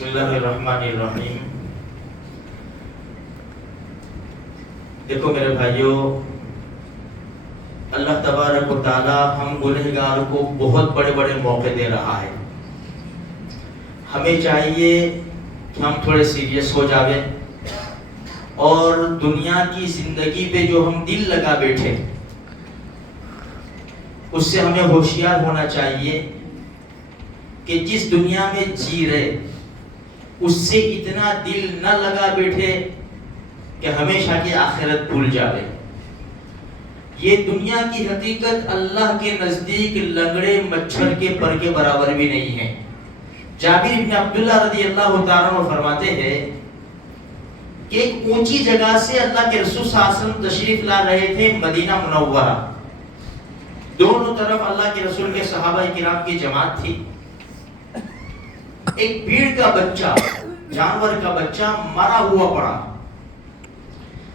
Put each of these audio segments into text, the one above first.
بسم اللہ الرحمن الرحیم۔ دیکھو میرے بھائیوں، اللہ تبارک و تعالی ہم گنہگار کو بہت بڑے بڑے موقع دے رہا ہے۔ ہمیں چاہیے کہ ہم تھوڑے سیریس ہو جاویں اور دنیا کی زندگی پہ جو ہم دل لگا بیٹھے اس سے ہمیں ہوشیار ہونا چاہیے کہ جس دنیا میں جی رہے اس سے اتنا دل نہ لگا بیٹھے کہ ہمیشہ کی آخرت بھول جاوے۔ یہ دنیا کی حقیقت اللہ کے نزدیک لنگڑے مچھر کے پر کے برابر بھی نہیں ہے۔ جابر بن عبداللہ رضی اللہ تعالیٰ عنہ فرماتے ہیں کہ ایک اونچی جگہ سے اللہ کے رسول صلی اللہ علیہ وسلم تشریف لا رہے تھے مدینہ منورہ۔ دونوں طرف اللہ کے رسول کے صحابہ کرام کی جماعت تھی۔ ایک بھیڑ کا بچہ، جانور کا بچہ مرا ہوا پڑا۔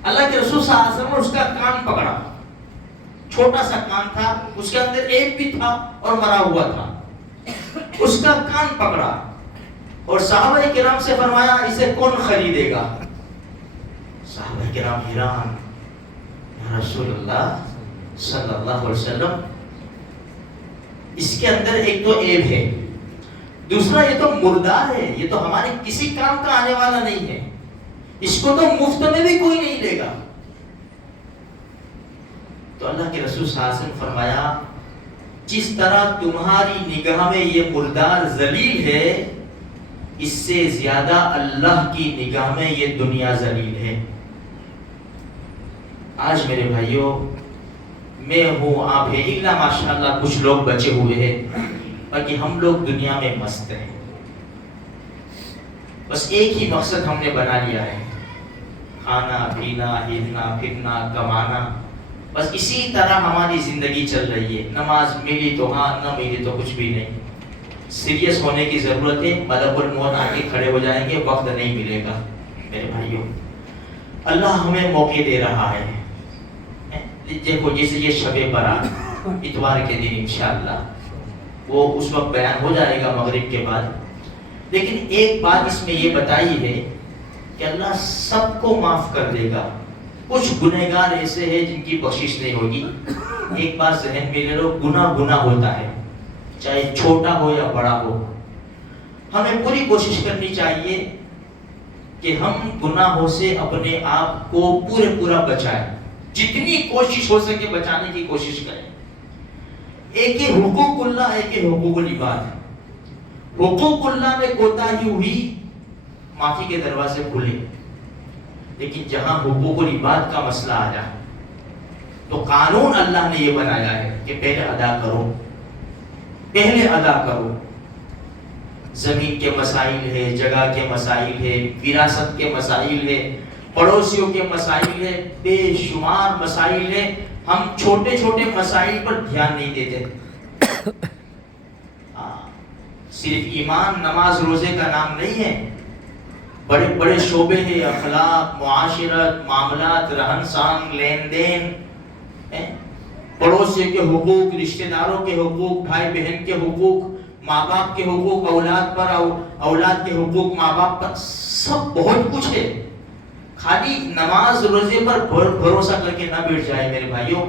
اللہ کے رسول صلی اللہ علیہ وسلم نے اس کا کان پکڑا، چھوٹا سا کان تھا، اس کے اندر ایک بھی تھا اور مرا ہوا تھا۔ اس کا کان پکڑا اور صحابہ کرام سے فرمایا اسے کون خریدے گا؟ صحابہ کرام حیران، یا رسول اللہ صلی اللہ علیہ وسلم، اس کے اندر ایک تو عیب ہے، دوسرا یہ تو مردار ہے، یہ تو ہمارے کسی کام کا آنے والا نہیں ہے، اس کو تو مفت میں بھی کوئی نہیں لے گا۔ تو اللہ کے رسول صلی اللہ علیہ وسلم فرمایا جس طرح تمہاری نگاہ میں یہ مردار ذلیل ہے، اس سے زیادہ اللہ کی نگاہ میں یہ دنیا ذلیل ہے۔ آج میرے بھائیوں، میں ہوں، آپ ہیں، اللہ ماشاءاللہ کچھ لوگ بچے ہوئے ہیں، باقی ہم لوگ دنیا میں مست ہیں۔ بس ایک ہی مقصد ہم نے بنا لیا ہے، کھانا پینا ہلنا پھرنا کمانا، بس اسی طرح ہماری زندگی چل رہی ہے۔ نماز ملی تو ہاں، نہ ملی تو کچھ بھی نہیں۔ سیریس ہونے کی ضرورت ہے، ملک الموت آ کے کھڑے ہو جائیں گے، وقت نہیں ملے گا۔ میرے بھائیوں، اللہ ہمیں موقع دے رہا ہے۔ دیکھو جیسے یہ شب برات اتوار کے دن انشاءاللہ وہ اس وقت بیان ہو جائے گا مغرب کے بعد، لیکن ایک بات اس میں یہ بتائی ہے کہ اللہ سب کو معاف کر دے گا۔ کچھ گنہگار ایسے ہیں جن کی بخشش نہیں ہوگی۔ ایک بات ذہن میں لے لو، گناہ ہوتا ہے، چاہے چھوٹا ہو یا بڑا ہو۔ ہمیں پوری کوشش کرنی چاہیے کہ ہم گناہوں سے اپنے آپ کو پورا بچائیں، جتنی کوشش ہو سکے بچانے کی کوشش کریں۔ ایک ہے حقوق اللہ، ایک ہے حقوق العباد۔ حقوق اللہ میں کوتاہی ہوئی، معافی کے دروازے کھلے، لیکن جہاں حقوق العباد کا مسئلہ آ جائے تو قانون اللہ نے یہ بنایا ہے کہ پہلے ادا کرو۔ زمین کے مسائل ہے، جگہ کے مسائل ہے، وراثت کے مسائل ہے، پڑوسیوں کے مسائل ہے، بے شمار مسائل ہے۔ ہم چھوٹے مسائل پر دھیان نہیں دیتے۔ صرف ایمان نماز روزے کا نام نہیں ہے، بڑے شعبے ہیں، اخلاق، معاشرت، معاملات، رہن سہن، لین دین، پڑوسی کے حقوق، رشتہ داروں کے حقوق، بھائی بہن کے حقوق، ماں باپ کے حقوق، اولاد پر، اولاد کے حقوق ماں باپ پر، سب بہت کچھ ہے۔ خالی نماز روزے پر بھروسہ کر کے نہ بیٹھ جائے میرے بھائیوں۔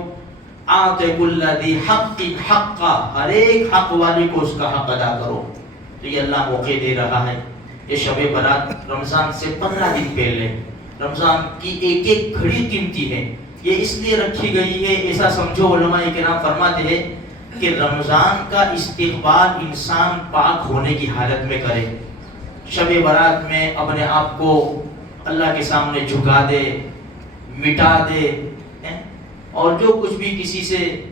آتِ کل ذی حق حقہ، ہر ایک حق والے کو اس کا حق ادا کرو۔ تو یہ اللہ موقع دے رہا ہے۔ یہ شب برات رمضان سے 15 دن پہلے، رمضان کی ایک ایک گھڑی قیمتی ہے۔ یہ اس لیے رکھی گئی ہے، ایسا سمجھو، علماء کرام فرماتے ہیں کہ رمضان کا استقبال انسان پاک ہونے کی حالت میں کرے۔ شب برات میں اپنے آپ کو اللہ کے سامنے جھکا دے، مٹا دے، اور جو کچھ بھی کسی سے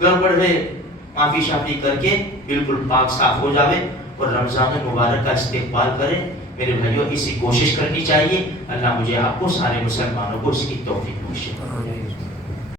گڑبڑ ہے معافی شافی کر کے بالکل پاک صاف ہو جاوے اور رمضان مبارک کا استقبال کرے۔ میرے بھائیوں، اسی کوشش کرنی چاہیے۔ اللہ مجھے آپ کو سارے مسلمانوں کو اس کی توفیق بخشے۔